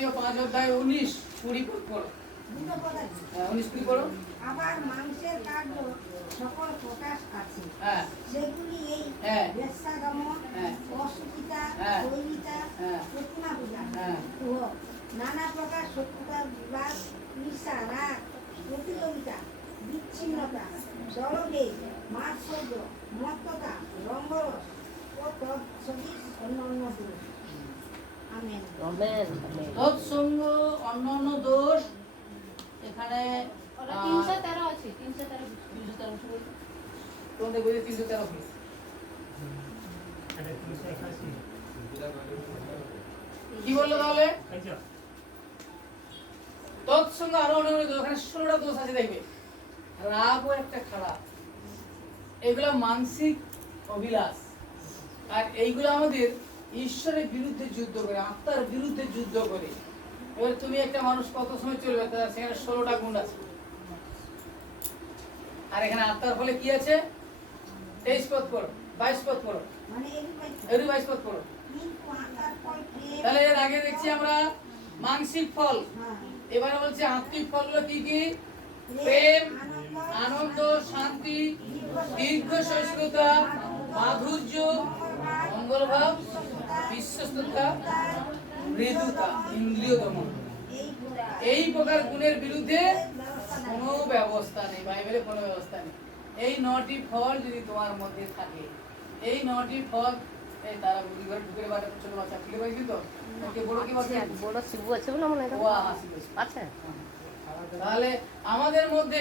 গলাতীয় 5 অধ্যায় 19 20 পড়ো। দুটো পদ আছে। 19 20 পড়ো। আবার মাংসের কার্য সকল প্রকাশ আছে, হ্যাঁ সেগুলি এই হ্যাঁ বেশ্যাগমন, হ্যাঁ অসুচিতা, হ্যাঁ দৈরিতা, হ্যাঁ প্রতিমা পূজা হ্যাঁ ও নানা প্রকার শত্রুতা, বিবাদ, ঈর্ষা, রাগ, প্রতিযোগিতা, বিচ্ছিন্নতা, দলভেদ, মাৎসর্য, মত্ততা, রঙ্গরস ও তৎসদৃশ অন্যান্য দোষ। আমেন। আমেন। তৎসঙ্গ অন্যান্য দোষ। এখানে 313 আছে, 313 তোমাদের বইতে 313 হলো। কি বললো তাহলে? তৎসঙ্গ আরো অনেক দোষ, এখানে 16টা দোষ আছে দেখবে। রাগও একটা খারাপ, এগুলো মানসিক অভিলাষ, আর এইগুলো আমাদের ঈশ্বরের বিরুদ্ধে যুদ্ধ করে, আত্মার বিরুদ্ধে যুদ্ধ করে। এবার তুমি একটা মানুষ কত সময় চলবে, তার সেখানে 16টা গুণ আছে। আর এখানে আত্মার ফলে কি আছে? 23 পদ পড়ো, 22 পদ পড়ো, মানে এর 22 পদ পড়ো। কিন্তু আত্মার ফল প্রেম, তাহলে এর আগে দেখছি আমরা মানসিক ফল, হ্যাঁ, এবারে বলছে আত্মিক ফলগুলো কি কি? প্রেম, আনন্দ, শান্তি, দীর্ঘ সহিষ্ণুতা, মাধুর্য, মঙ্গলভাব, বিশ্বস্ততা, মৃদুতা, ইন্দ্রিয় দমন। এই প্রকার গুণের বিরুদ্ধে কোনো ব্যবস্থা নেই, বাইবেলে কোনো ব্যবস্থা নেই। এই 9টি ফল যদি তোমার মধ্যে থাকে, এই 9টি ফল, এই তারা বুড়ি ঘরে ঢুকে বাড়ি ছোট বাচ্চা ফিরে পাইছি তো, ওকে বড় কি বাচ্চা? বড় শিবু আছে বলে মনে হয়। ও হাসি বলছে। আচ্ছা। তাহলে আমাদের মধ্যে